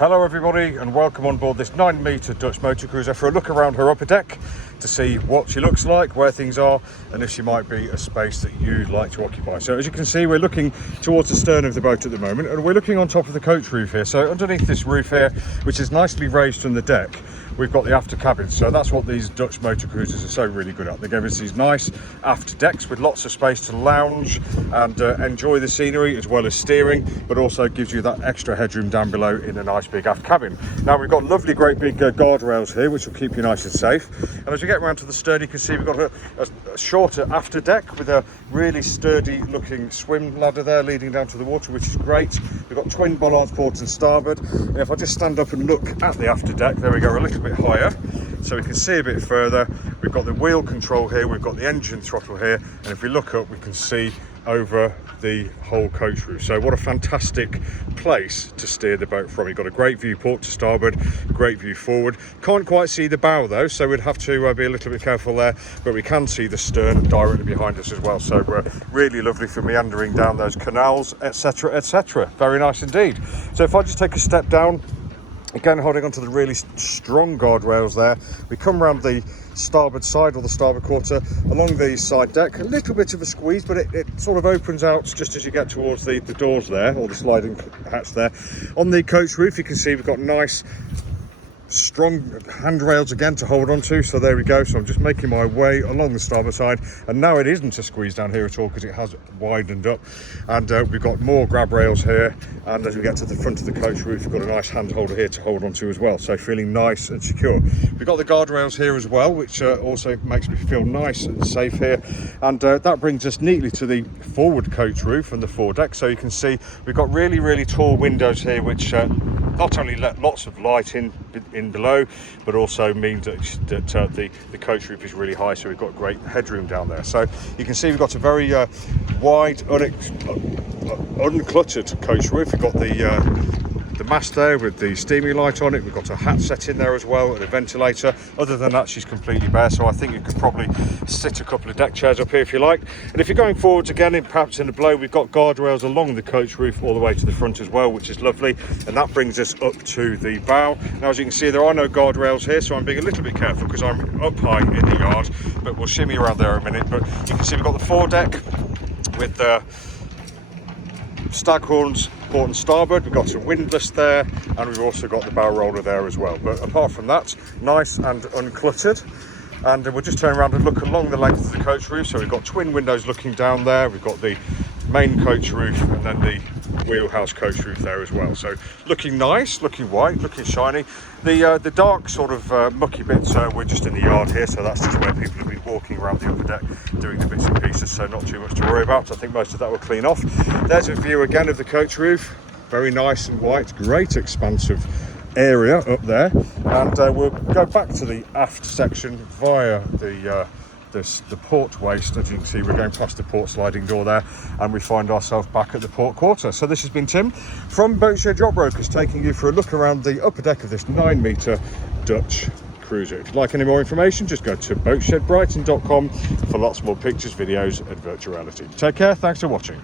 Hello everybody and welcome on board this 9-metre Dutch motor cruiser for a look around her upper deck to see what she looks like, where things are, and if she might be a space that you'd like to occupy. So as you can see, we're looking towards the stern of the boat at the moment, and we're looking on top of the coach roof here. So underneath this roof here, which is nicely raised from the deck, we've got the after cabin. So that's what these Dutch motor cruisers are so really good at. They give us these nice after decks with lots of space to lounge and enjoy the scenery as well as steering, but also gives you that extra headroom down below in a nice big aft cabin. Now we've got lovely great big guardrails here which will keep you nice and safe, and as we get around to the stern you can see we've got a shorter after deck with a really sturdy looking swim ladder there leading down to the water, which is great. We've got twin bollards port and starboard, and if I just stand up and look at the after deck, there we go, a little bit higher so we can see a bit further. We've got the wheel control here, we've got the engine throttle here, and if we look up we can see over the whole coach roof. So what a fantastic place to steer the boat from. You've got a great view port to starboard, great view forward. Can't quite see the bow though, so we'd have to be a little bit careful there, but we can see the stern directly behind us as well. So really lovely for meandering down those canals, etc, etc. Very nice indeed. So if I just take a step down, again holding onto the really strong guardrails there, we come around the starboard side or the starboard quarter along the side deck. A little bit of a squeeze, but it sort of opens out just as you get towards the doors there, or the sliding hatch there. On the coach roof you can see we've got nice strong handrails again to hold on to, so there we go. So I'm just making my way along the starboard side, and now it isn't a squeeze down here at all because it has widened up, and we've got more grab rails here, and as we get to the front of the coach roof we've got a nice hand holder here to hold on to as well, so feeling nice and secure. We've got the guardrails here as well, which also makes me feel nice and safe here, and that brings us neatly to the forward coach roof and the foredeck. So you can see we've got really tall windows here which not only let lots of light in below, but also means that the coach roof is really high, so we've got great headroom down there. So you can see we've got a very wide, uncluttered coach roof. We've got the mast there with the steamy light on it. We've got a hat set in there as well and a ventilator. Other than that, she's completely bare, so I think you could probably sit a couple of deck chairs up here if you like. And if you're going forwards again, perhaps in the below, we've got guardrails along the coach roof all the way to the front as well, which is lovely, and that brings us up to the bow. Now as you can see, there are no guardrails here, so I'm being a little bit careful because I'm up high in the yard, but we'll shimmy around there in a minute. But you can see we've got the foredeck with the staghorns port and starboard. We've got a windlass there, and we've also got the bow roller there as well. But apart from that, nice and uncluttered. And we'll just turn around and look along the length of the coach roof. So we've got twin windows looking down there, we've got the main coach roof, and then the wheelhouse coach roof there as well. So looking nice, looking white, looking shiny. The dark sort of mucky bits, we're just in the yard here, so that's just where people have been walking around the upper deck doing the bits and pieces, so not too much to worry about. I think most of that will clean off. There's a view again of the coach roof, very nice and white, great expansive area up there, and we'll go back to the aft section via the port waist. As you can see, we're going past the port sliding door there, and we find ourselves back at the port quarter. So this has been Tim from Boatshed Yacht Brokers, taking you for a look around the upper deck of this 9-metre Dutch cruiser. If you'd like any more information, just go to boatshedbrighton.com for lots more pictures, videos and virtual reality. Take care, thanks for watching.